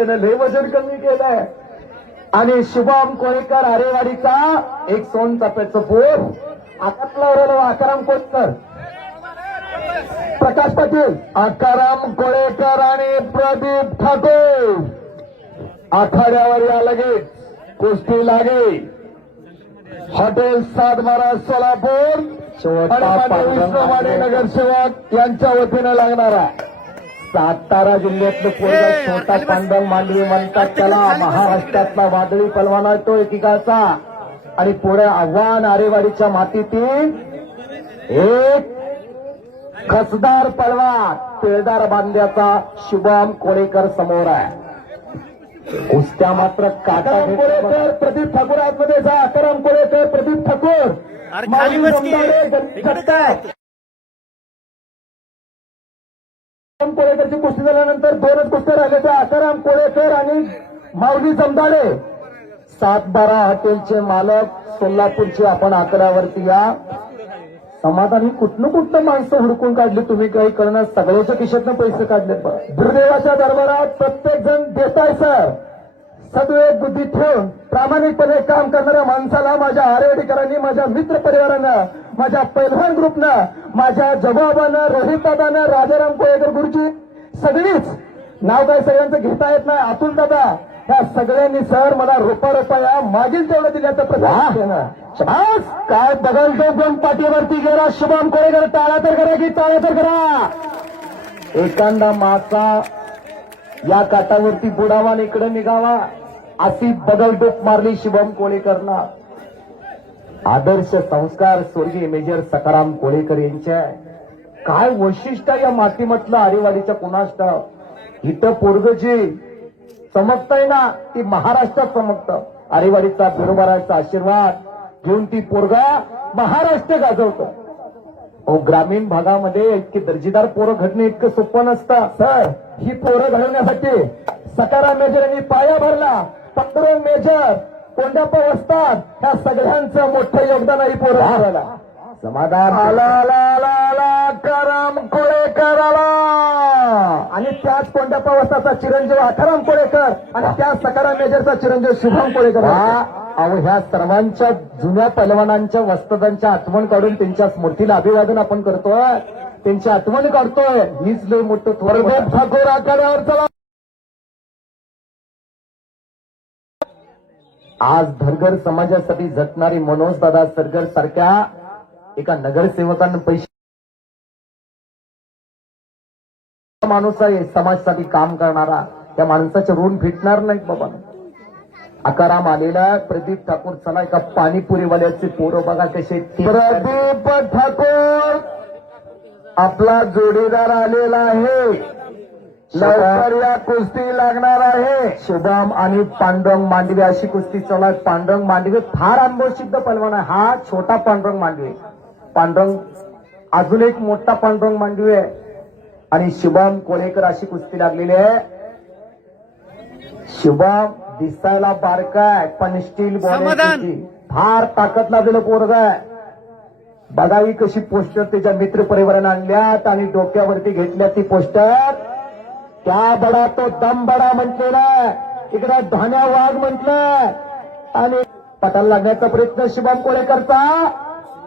त्यानं लय वजन कमी केलंय. आणि शुभम कोळेकर आरेवाडीचा एक सोन चाफ्याचं पोर आकातला आकाराम कोळेकर, प्रकाश पाटील, आकाराम कोळेकर आणि प्रदीप ठाकूर आखाड्यावर या लगेच कुस्ती लागे. हॉटेल सातबारा सोलापूर आणि नगरसेवक यांच्या वतीनं लागणारा सातारा जिल्ह्यातलं पोरगा छोटा पांडव मांडवी म्हणतात त्याला. महाराष्ट्रातला वादळी पलवान आहे तो एकेकाचा. आणि पुढे आव्हान आरेवाडीच्या मातीतील एक खसदार पलवान पिळदार बांध्याचा शुभम कोळेकर समोर आहे. कुस्त्या मात्र आकाराम कोळेकर प्रदीप ठाकूर आतमध्ये जा. आकाराम कोळेकर प्रदीप ठाकूर कोळेकरची कुस्ती झाल्यानंतर दोनच कुस्त्या राहिल्याचे आकाराम कोळेकर आणि माऊली जमदाडे. 7-12 हॉटेलचे मालक सोलापूरचे आपण आकड्यावरती या. समाधानी कुठनं माणसं हुडकून काढली तुम्ही काही कळणार. सगळ्याच्या खिशातनं पैसे काढले. दुर्दैवाच्या दरबारात प्रत्येक जण देताय सर. सद्विवेक बुद्धी ठेवून प्रामाणिकपणे काम करणाऱ्या माणसाला माझ्या आरेवाडीकरांनी, माझ्या मित्र परिवारानं, माझ्या पैलवान ग्रुपनं, माझ्या जबाबानं, रोहितदादानं, राजाराम कोळेकर गुरुजी सगळीच नाव काय सगळ्यांचं घेता येत नाही. अतुल दादा ह्या सगळ्यांनी सर मला रुपया मागील तेवढं दिल्याचं प्रश्न. काय बघाल तो कोण पाठीवरती गेला. शुभम कोळेकर टाळा तर करा की टाळा तर करा. एखादा मासा या काटावरती बुडावा आणि इकडे निघावा अशी बगलडोक मारली शुभम कोळेकरना. आदर्श संस्कार स्वर्गीय मेजर सखाराम कोळेकर यांच्या. काय वैशिष्ट्य या मातीमधलं आरेवाडीच्या कुणाष्ट. इथं पोरगजी चमकतंय ना ती महाराष्ट्रात चमकतं. आरेवाडीचा बिरोबाराचा आशीर्वाद घेऊन ती पोरगा महाराष्ट्र गाजवतं. ग्रामीण भागामध्ये इतकी दर्जेदार पोरं घडणे इतकं सोपं नसतं सर. ही पोरं घडवण्यासाठी सखाराम मेजर यांनी पाया भरला. पंतप्रधान मेजर कोंडाप्पा वस्ताद ह्या सगळ्यांचं मोठं योगदान ही पोरं घडवायला. समाधान आला करम कोळेकर आला. आणि त्याच कोंडाप्पा वस्तादचा चिरंजीव आकाराम कोळेकर आणि त्याच सखाराम मेजरचा चिरंजीव शुभम कोळेकर. अहो ह्या सर्वांच्या जुन्या पहलवानांच्या वस्तादांच्या आठवण काढून त्यांच्या स्मृतीला अभिवादन आपण करतोय. त्यांची आठवण काढतोय. हीच लय मोठं थोरं ठाकूर आखाड्यावर चला. आज धनगर समाजासाठी झटणारी मनोज दादा सरगर सारख्या एका नगरसेवकांना पैसे माणूस आहे समाजासाठी काम करणारा. त्या माणसाचे ऋण फिटणार नाहीत बाबा. आकाराम आलेला प्रदीप ठाकूर. चला एका पाणीपुरीवाल्याचे पोरं बघा कसे. प्रदीप ठाकूर आपला जोडीदार आलेला आहे. लवकर या कुस्ती लागणार आहे. शुभम आणि पांडुरंग मांडवे अशी कुस्ती चालू आहे. पांडुरंग मांडवे फार अनुभवसिद्ध पहलवान आहे. हा छोटा पांडुरंग मांडवे. पांडुरंग अजून एक मोठा पांडुरंग मांडवे आहे. आणि शुभम कोळेकर अशी कुस्ती लागलेली आहे. शुभम दिसायला बारकाय पण स्टील बॉडी फार ताकद लागलेलं पोरग आहे. बघावी कशी पोस्टर त्याच्या मित्र परिवारानं आणल्यात आणि डोक्यावरती घेतल्या ती पोस्टर. त्या बडा तो दम बडा म्हटलेला. इकडे धान्या वाघ म्हटलं. आणि पटाला लागण्याचा प्रयत्न शुभम कोळेकरचा.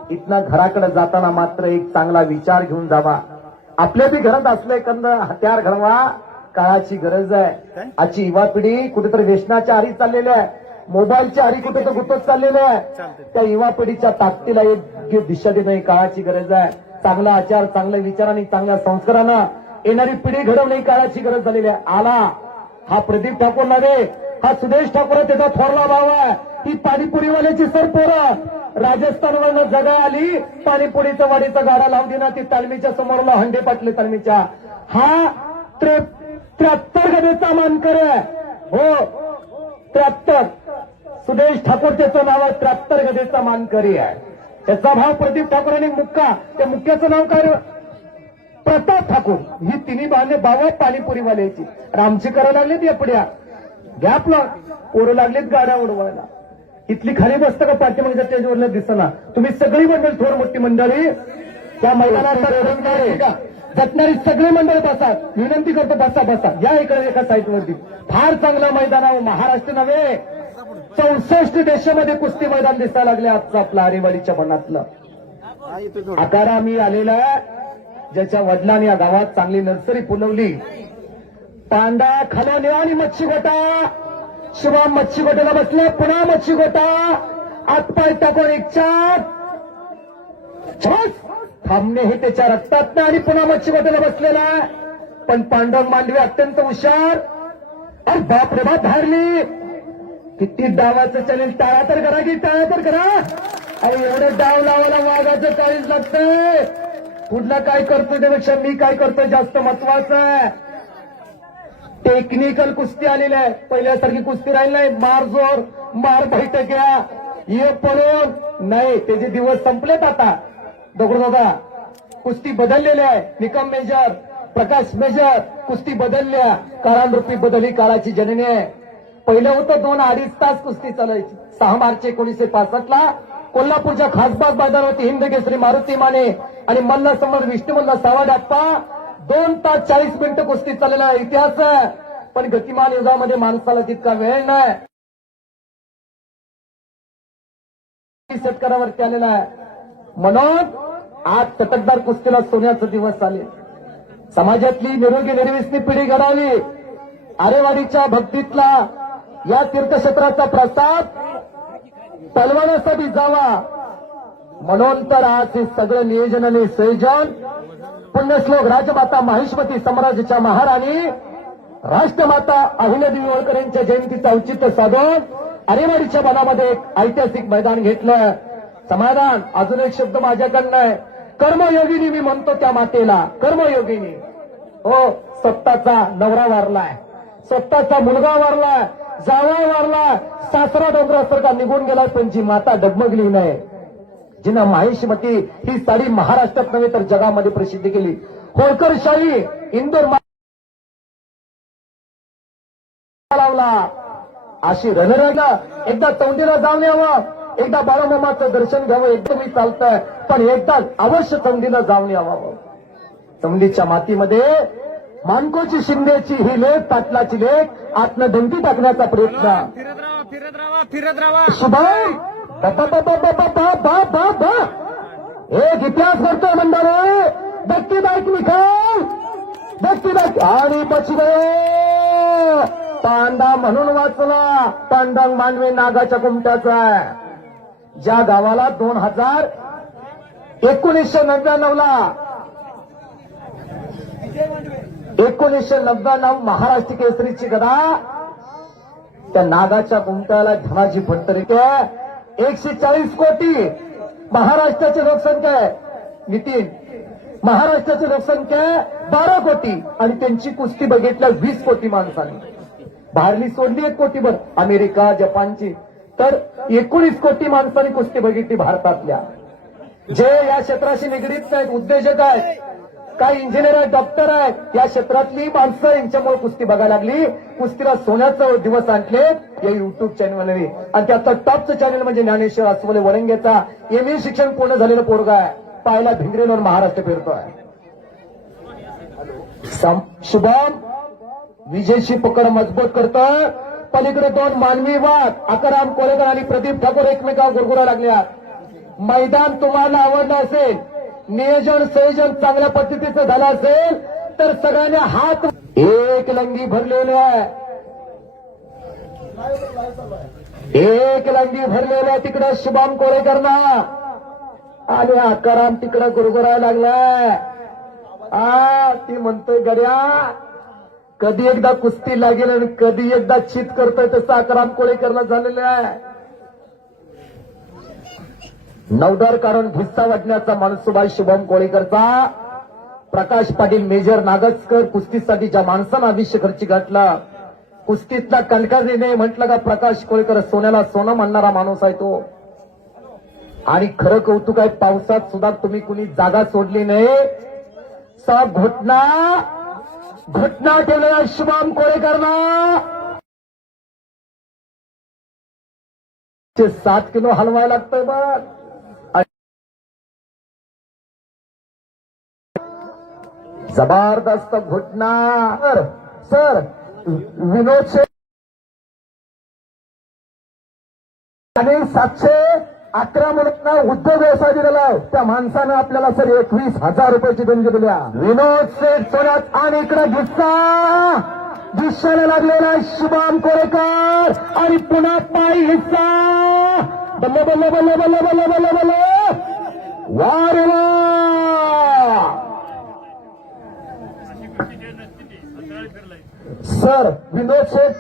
इथनं घराकडे जाताना मात्र एक चांगला विचार घेऊन जावा. आपल्या बी घरात असलं एखादं हत्यार घडवा. काळाची गरज आहे. आजची युवा पिढी कुठेतरी व्यसनाच्या आरी चाललेली आहे. मोबाईलच्या आरी कुठे तर गुतत चाललेली आहे. त्या युवा पिढीच्या ताकदीला योग्य दिशा देणं काळाची गरज आहे. चांगला आचार, चांगले विचार आणि चांगल्या संस्कारानं येणारी पिढी घडवणे काळाची गरज झालेली आहे. आला हा प्रदीप ठाकूर नव्हे, हा सुदेश ठाकूर आहे. त्याचा थोरला भाव आहे. ही पाणीपुरीवाल्याची सर पोरं राजस्थानवरनं जगा आली. पाणीपुरीचा वाडीचा गाडा लावली ना ती तालमीच्या समोरला हंडे पाटले तालमीच्या. हा 73 गदेचा मानकर आहे. हो 73. सुदेश ठाकूर त्याचं नाव आहे. 73 गदेचा मानकरी आहे. त्याचा भाव प्रदीप ठाकूर आणि मुक्का. त्या मुक्क्याचं नाव काय प्रताप ठाकूर. ही तिन्ही भाव पाणीपुरीवाल्याची. आमची करायला लागलीत या पुढ्या गॅपला पोरं लागलीत गाड्या उडवायला. इथली खाली बसतं का पाठीमागच्या स्टेजवरनं दिसना. तुम्ही सगळी मंडळी थोर मोठी मंडळी त्या मैदानात झटणारी सगळे मंडळ बसा, विनंती करतो बसा बसा, या इकडे एका साईडवरती. फार चांगलं मैदान आहे, महाराष्ट्र नव्हे 64 देशामध्ये कुस्ती मैदान दिसायला लागले आजचं आपलं आरेवाडीच्या मनातलं. आकारा मी आलेला ज्याच्या वडिलांनी या गावात चांगली नर्सरी फुलवली. पांडा खालोने आणि मच्छी गोटा, शुभम मच्छी गोट्याला बसले, पुन्हा मच्छी गोटा आतपाय टाकून एक चार थांबणे हे त्याच्या रक्तात नाही आणि पुन्हा मच्छी गोट्याला बसलेला. पण पांडव मांडवे अत्यंत हुशार. अरे बाप रे बाप धारली, किती डावाचं चॅलेंज. टाळा तर करा की टाळा तर करा. अरे एवढे डाव लावायला वाघाचं काळीच लागतंय. पुढला काय करतोय त्यापेक्षा मी काय करतोय जास्त महत्वाचं आहे. टेक्निकल कुस्ती आलेली आहे, पहिल्यासारखी कुस्ती राहिली नाही. मार जोर मार बैठक्या ये पळून नाही, त्याचे दिवस संपलेत आता. दगडूदादा कुस्ती बदललेली आहे. निकम मेजर, प्रकाश मेजर कुस्ती बदलल्या. काळानुरूपी बदली काळाची जननी आहे. पहिलं होतं 2-2.5 तास कुस्ती चालायची. 6 मार्च 1965 कोल्हापूरच्या खासबाग मैदानावरती हिंद केसरी मारुती माने आणि मल्ल समोर विष्णुमल्ल सावडाप्पा 2 तास 40 मिनिटं कुस्ती चाललेला इतिहास आहे. पण गतिमान युगामध्ये माणसाला तितका वेळ नाही. शेतकऱ्यावरती आलेला आहे म्हणून आज चटकदार कुस्तीला सोन्याचे दिवस आले. समाजातली निरोगी निर्विसनी पिढी घडवली. आरेवाडीच्या भक्तीतला या तीर्थक्षेत्राचा प्रसाद पलवानासाठी जावा म्हणून तर आज हे सगळं नियोजन आणि संयोजन पुण्यश्लोक राजमाता माहिष्मती साम्राज्याच्या महाराणी राष्ट्रमाता अहिल्यादेवी होळकर यांच्या जयंतीचं औचित्य साधून आरेवाडीच्या मनामध्ये एक ऐतिहासिक मैदान घेतलं. समाधान अजून एक शब्द माझ्याकडनं आहे. कर्मयोगिनी मी म्हणतो त्या मातेला, कर्मयोगिनी. हो, स्वतःचा नवरा वारलाय, स्वतःचा मुलगा वारलाय, जावळ वारलाय, सासरा डोंगरासारखा निघून गेला, पण जी माता डगमगली नाही, जिनं माहिष्मती ही साडी महाराष्ट्रात नव्हे तर जगामध्ये प्रसिद्ध केली. होळकरशाही इंदोर लावला. अशी रणरंगा एकदा तोंडीला जाऊन यावं, एकदा बाळूमामाचं दर्शन घ्यावं. एकदम मी चालतंय पण एकदा अवश्य तोंडीला जाऊन यावं. तोंडीच्या मातीमध्ये मानकोची शिंदेची ही लेख, पाटलाची लेख आतनं धंटी टाकण्याचा प्रयत्न. फिरत राहा शुभम एक इतिहास करतोय मंडळी. व्यक्ती बाईक निकाल, व्यक्ती बाईक आणि बची गए. पांडा म्हणून वाचला. पांडंग मांडवे नागाच्या कुमट्याचा आहे. ज्या गावाला 1999 महाराष्ट्र केसरीची गदा त्या नागाच्या कुमट्याला धनाजी भट्टरिके 140 कोटी महाराष्ट्राची लोकसंख्या आहे. नितीन, महाराष्ट्राची लोकसंख्या 12 कोटी आणि त्यांची कुस्ती बघितल्या 20 कोटी माणसांनी. बाहेरली सोडली 1 कोटीभर अमेरिका जपानची, तर 19 कोटी माणसांनी कुस्ती बघितली भारतातल्या. जे या क्षेत्राशी निगडीत आहेत, उद्योजक आहेत, काही इंजिनियर आहेत, डॉक्टर आहेत, या क्षेत्रातली माणसं यांच्यामुळे कुस्ती बघायला लागली. कुस्तीला सोन्याचा दिवस आणले या युट्यूब चॅनलने. आणि त्यातलं टॉपचं चॅनल म्हणजे ज्ञानेश्वर अस्वले वरंगेचा MA शिक्षण पूर्ण झालेलं पोरगा आहे. पाहायला भिंगरेवर महाराष्ट्र फिरतोय. शुभम विजयची पकड मजबूत करतोय. पलीकडे 2 मानवी वाद आकाराम कोळेकर आणि प्रदीप ठाकूर एकमेकावर गुरगुरा लागल्यात. मैदान तुम्हाला आवडलं असेल, नियोजन संयोजन चांगल्या पद्धतीचं झालं असेल तर सगळ्यांनी हात एक लंगी भरलेली आहे. एक लंगी भरलेली आहे तिकडे शुभम कोळेकरना आणि आकाराम तिकडे गुरगुरायला लागलाय. ती म्हणतोय गड्या कधी एकदा कुस्ती लागेल आणि कधी एकदा चित करतोय तसं आकाराम कोळेकरला झालेलं आहे. नवदार कारण भिस्सा वाटण्याचा मनसुबा शुभम कोळेकरचा. प्रकाश पाटील मेजर नागजकर कुस्तीसाठी ज्या माणसानं आयुष्य खर्ची घातला, कुस्तीतला कणकार निर्णय म्हटलं का प्रकाश कोळेकर सोन्याला सोनं म्हणणारा माणूस आहे तो. आणि खरं कौतुक आहे, पावसात सुद्धा तुम्ही कुणी जागा सोडली नाही. सब घटना ठेवलेला शुभम कोळेकरना 7 किलो हलवायला लागतंय बघ. जबरदस्त घुटना सर विनोद शेठ आणि 711 मुलांना उद्योग व्यवसाय दिलेला आहे. त्या माणसानं आपल्याला सर 21,000 रुपयाची देणगी दिल्या. विनोद शेठ सोन्यात आणि इकडे दिशाला लागलेला शुभम कोरेकर आणि पुन्हा पायी हिस्सा. बल्ले बल्ले बल्ले बल्ले बल्ले बल्ले बल्ले वा रे वा. सर विनोद शेठ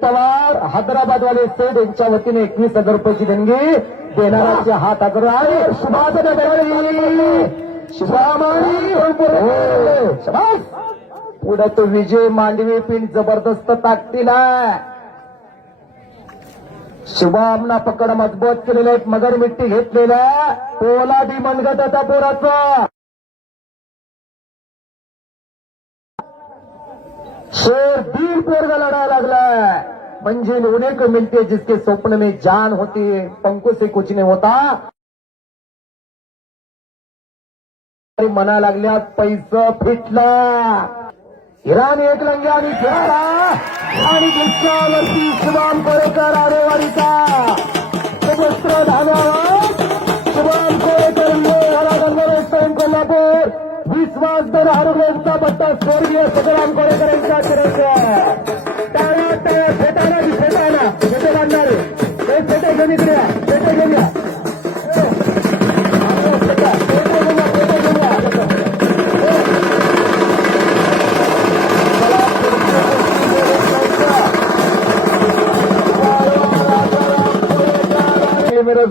पवार हैदराबादवाले सेठ यांच्या वतीने 21,000 रुपयाची देणगी देणाऱ्याचे हात अगर आहे. पुढे तो विजय मांडवी पिंड जबरदस्त ताकदीला शुभमना पकड मजबूत केलेले आहेत. मगर मिट्टी घेतलेल्या पोलादी मनगट होता पोराचा. शेर दिल पोरगा लढायला लागला. मंजिल होने को मिलते जिसके स्वप्न में जान होती है, पंखों से कुछ नहीं होता. मना लागल्या पैसा फिटला. इराणी एक लंग्या आणि फिराला आणि दुसऱ्यावरती शुभम कोरेकर आरेवाडीचा वस्त्र धागावर शुभम कोरेकर कोल्हापूर. विश्वासदर आरोग्यांचा बट्टा स्वर्गीय सगराम कोरेकर यांच्या चिरंजीव. टाळा टाळा फेटाना फेटाना फेटे बांधणारे हे फेटे घेऊन इकडे फेटे घेऊन या. मेरे